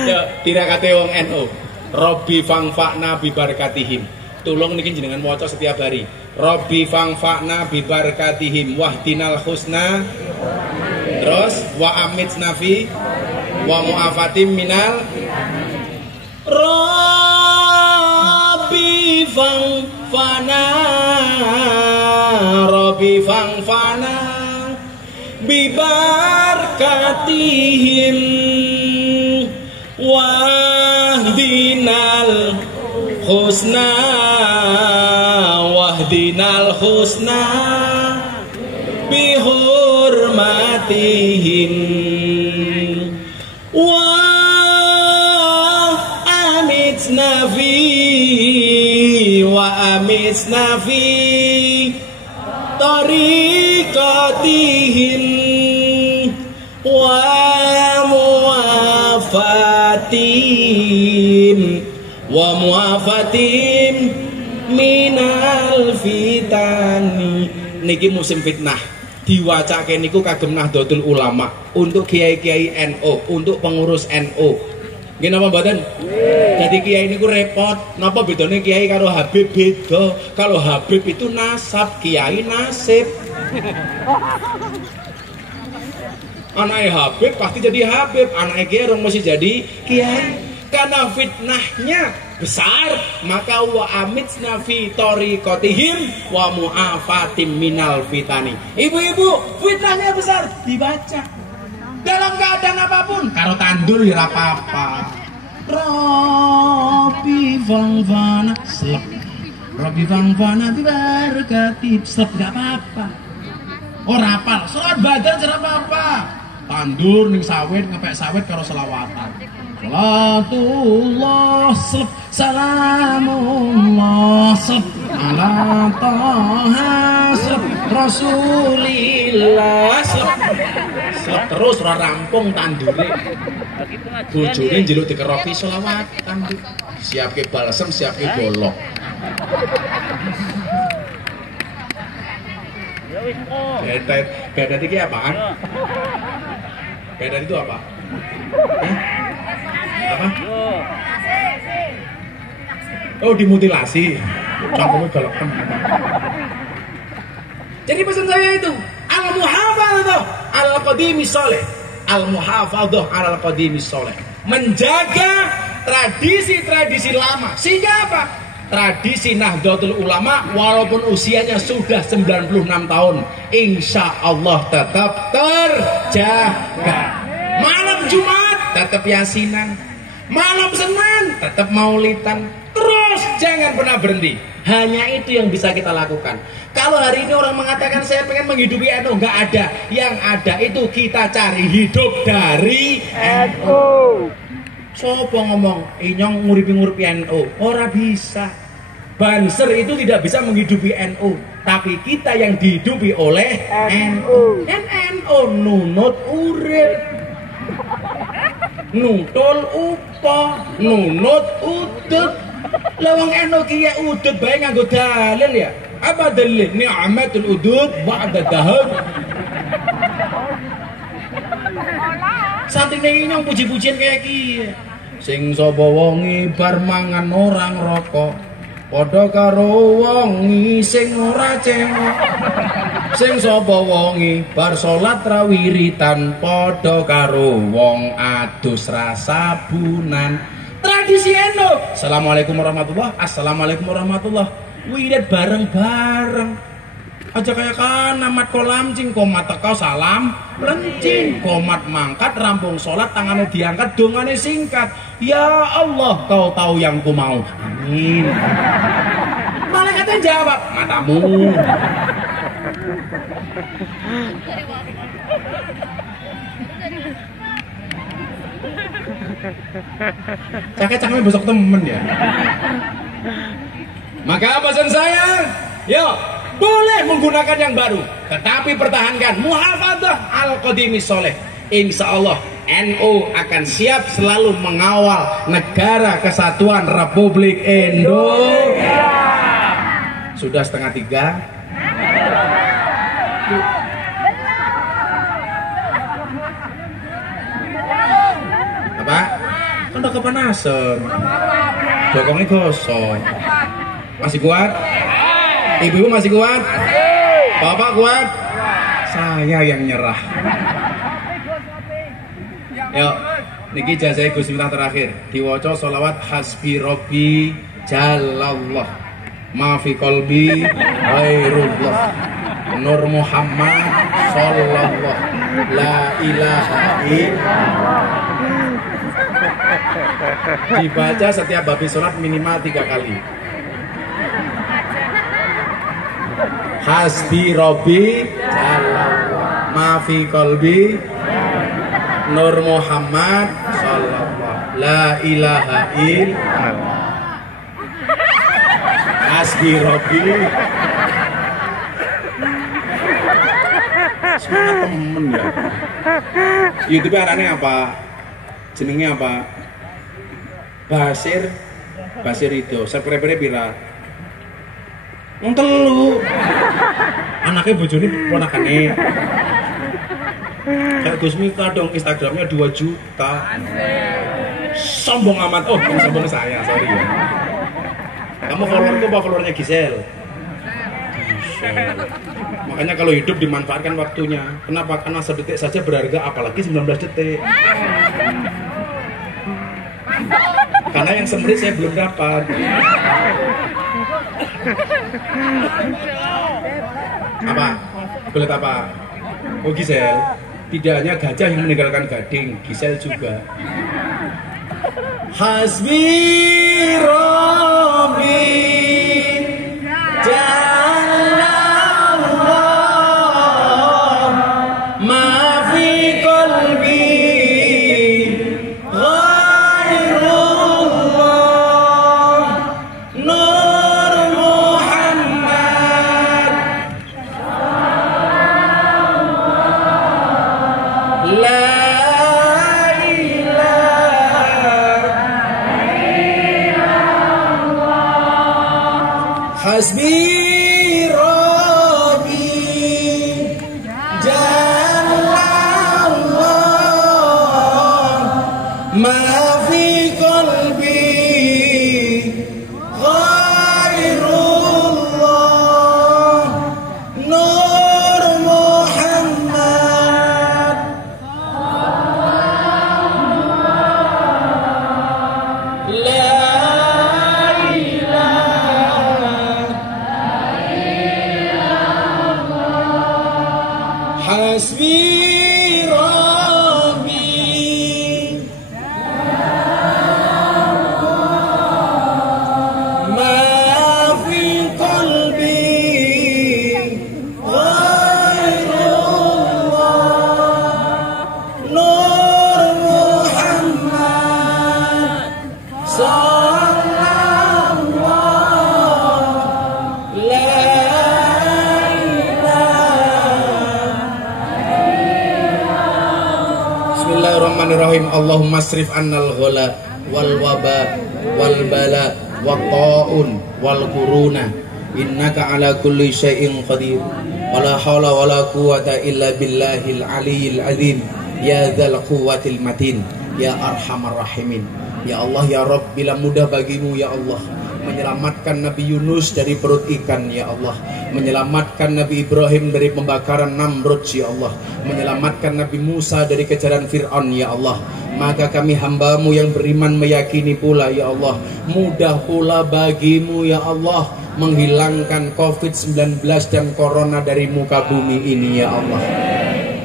Ya, tirakate wong NU. Robbi fangfa'na bi barakatihim. Tulung niki jenengan maca setiap hari. Robbi fangfa'na bi barakatihim wahdinal husna. Terus wa amitsna fi wa mu'afatim minal. Robbi fangfa'na bi barakatihim wahdinal husna bihurmatihim wa amitsna fi tariqatihim wa muafatim minal fitani. Niki musim fitnah diwacake niku kagem Nahdlatul Ulama untuk kiai-kiai NU, untuk pengurus NU. Nggih napa mboten? Jadi kiai niku repot. Napa bedane kiai karo Habib? Beda. Kalau Habib itu nasab, kiai nasib. Anaknya Habib pasti jadi Habib, anaknya kiai orang mesti jadi kiai. Karena fitnahnya besar, maka wa amitsna fi tariqatihim wa mu'afatim minal fitani. Ibu-ibu, fitnahnya besar, dibaca dalam keadaan apapun. Karo tandur ya apa-apa. Robbi fangfana slep, Robbi fangfana bibarakati slep, gak apa-apa. Ora apal, salat badan ora apa-apa. Tandur ning sawit, ngepek sawit karo selawatan. Salatullah slep, salamullah slep, ala taha slep, rasulillah slep. Slep terus ora rampung tandure. Bojone njeluk dikeroki selawatan. Siapke balsem, siapke golok. Bedat itu apaan? Bedat itu apa? Apa? Oh, dimutilasi. Cangkemnya galekan. Jadi pesan saya itu al-muhafadzah al-qadimi sholih. Al-muhafadzah al-qadimi sholih. Menjaga tradisi-tradisi lama. Sehingga apa? Tradisi Nahdlatul Ulama walaupun usianya sudah 96 tahun, insya Allah tetap terjaga. Malam Jumat tetap yasinan, malam Senin tetap maulidan. Terus jangan pernah berhenti. Hanya itu yang bisa kita lakukan. Kalau hari ini orang mengatakan saya pengen menghidupi NU, nggak ada. Yang ada itu kita cari hidup dari NU. Sopo ngomong, inyong nguripi NU, ora bisa. Banser itu tidak bisa menghidupi NU, tapi kita yang dihidupi oleh NU. NU nunut urip. nutul upa, nunut udut. Lawang eno kiye udut bae nganggo dalil ya. Apa dalil? Ni'matul udud ba'da dahab. Santine ini puji-pujian kayak kiye. Sing sapa wonge bar mangan ora ngrokok, padha karo wonge sing ora cengok. Sing sapa wonge bar salat ra wiritan, padha karo wong adus rasabunan. Tradisi eno. Assalamualaikum warahmatullah. Assalamualaikum warahmatullah. Wirid bareng-bareng. Aja kayak kan amat kolam cing komat teko salam lencing komat mangkat rampung sholat tangannya diangkat dongane singkat. Ya Allah kau tahu yang ku mau. Amin. Malaikatnya jawab matamu. Cakep-cakepnya besok temen ya. Maka pesan saya, yo boleh menggunakan yang baru, tetapi pertahankan muhafadzah al-qadimi soleh. Insya Allah NU akan siap selalu mengawal negara kesatuan Republik Indonesia. Sudah 2:30. Apa? Kan udah kepanasan. Jokongnya gosong. Masih kuat? Ibu masih kuat? Bapak kuat? Saya yang nyerah. Yuk, niki jazai Gus Miftah terakhir. Diwaca sholawat hasbi robbi jalallah ma fi qalbi ghairullah Nur Muhammad sallallahu la ilaha illallah. Dibaca setiap habis sholat minimal 3 kali. Hasbi Robbi Jalallah ma fi qalbi Nur Muhammad sallallahu la ilaha illallah. Hasbi Robbi. Semangat temen ya. YouTube arane apa? Jenenge apa? Basir itu. Subscriber-nya pira? Wong 3. Anaknya bojone ponakane. Kayak Gus Miftah dong, Instagramnya 2 juta. Sombong amat. Oh, sombong saya, sorry ya. Kamu followerku apa followernya Gisel? Gisel. Makanya kalau hidup dimanfaatkan waktunya. Kenapa? Karena sedetik saja berharga, apalagi 19 detik. Karena yang semenit saya belum dapat. Apa? Belet apa? Oh Gisel, tidak hanya gajah yang meninggalkan gading, Gisel juga. Hasbi Rabbi Jalallah ma fi qalbi ghairullah Nur Muhammad la Hasbi Rabbi Jalallah ma fi qalbi ghairullah Nur Muhammad la Bismillahirrahmanirrahim. Allahumma asrif annal ghala wal waba wal bala wa ta'un wal quruna innaka ala kulli syai'in qadir wala haula wala quwata illa billahil aliyyil azim ya dzal quwwatil matin ya arhamar rahimin. Ya Allah ya Rabb, bila mudah bagimu ya Allah menyelamatkan Nabi Yunus dari perut ikan ya Allah, menyelamatkan Nabi Ibrahim dari pembakaran Namrud ya Allah, menyelamatkan Nabi Musa dari kejaran Fir'aun ya Allah, maka kami hambamu yang beriman meyakini pula ya Allah, mudah pula bagimu ya Allah menghilangkan COVID-19 dan Corona dari muka bumi ini ya Allah.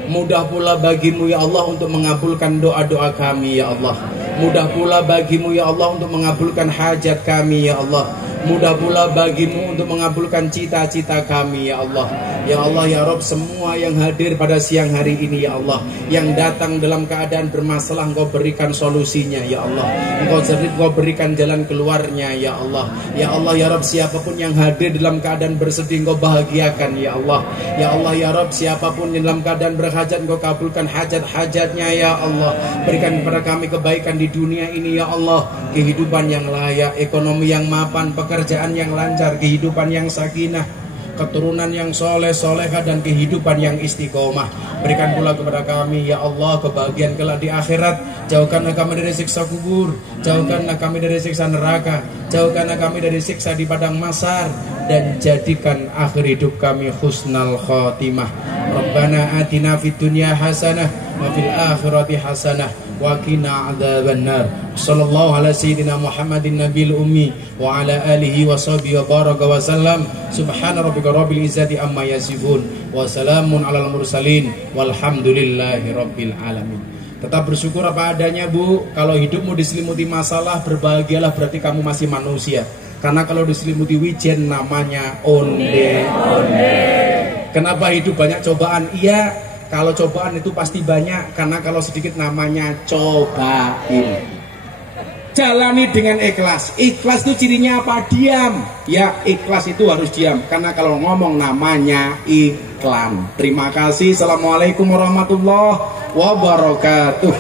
Mudah pula bagimu ya Allah untuk mengabulkan doa-doa kami ya Allah. Mudah pula bagimu ya Allah untuk mengabulkan hajat kami ya Allah. Mudah pula bagimu untuk mengabulkan cita-cita kami ya Allah. Ya Allah ya Rabb, semua yang hadir pada siang hari ini ya Allah, yang datang dalam keadaan bermasalah, Engkau berikan solusinya ya Allah. Engkau berikan jalan keluarnya ya Allah. Ya Allah ya Rabb, siapapun yang hadir dalam keadaan bersedih, Engkau bahagiakan ya Allah. Ya Allah ya Rabb, siapapun yang dalam keadaan berhajat, Engkau kabulkan hajat-hajatnya ya Allah. Berikan kepada kami kebaikan di dunia ini ya Allah, kehidupan yang layak, ekonomi yang mapan, pekerjaan yang lancar, kehidupan yang sakinah, keturunan yang soleh solehah, dan kehidupan yang istiqomah. Berikan pula kepada kami ya Allah kebahagiaan kelak di akhirat. Jauhkanlah kami dari siksa kubur, jauhkanlah kami dari siksa neraka, jauhkanlah kami dari siksa di padang mahsyar, dan jadikan akhir hidup kami husnal khotimah. Rabbana atina fid dunya hasanah wa fil akhirati hasanah wa qina adzabannar. Sallallahu ala sayyidina Muhammadin nabiyil ummi wa ala alihi wa sahbihi wa baraka wa sallam. Subhana rabbika rabbil izzati amma yasifun wa salamun alal mursalin walhamdulillahi rabbil alamin. Tetap bersyukur apa adanya Bu. Kalau hidupmu diselimuti masalah, berbahagialah, berarti kamu masih manusia. Karena kalau diselimuti wijen namanya onde-onde. Kenapa hidup banyak cobaan? Iya, kalau cobaan itu pasti banyak, karena kalau sedikit namanya cobain. Jalani dengan ikhlas. Ikhlas itu cirinya apa? Diam. Ya, ikhlas itu harus diam, karena kalau ngomong namanya iklan. Terima kasih. Assalamualaikum warahmatullahi wabarakatuh.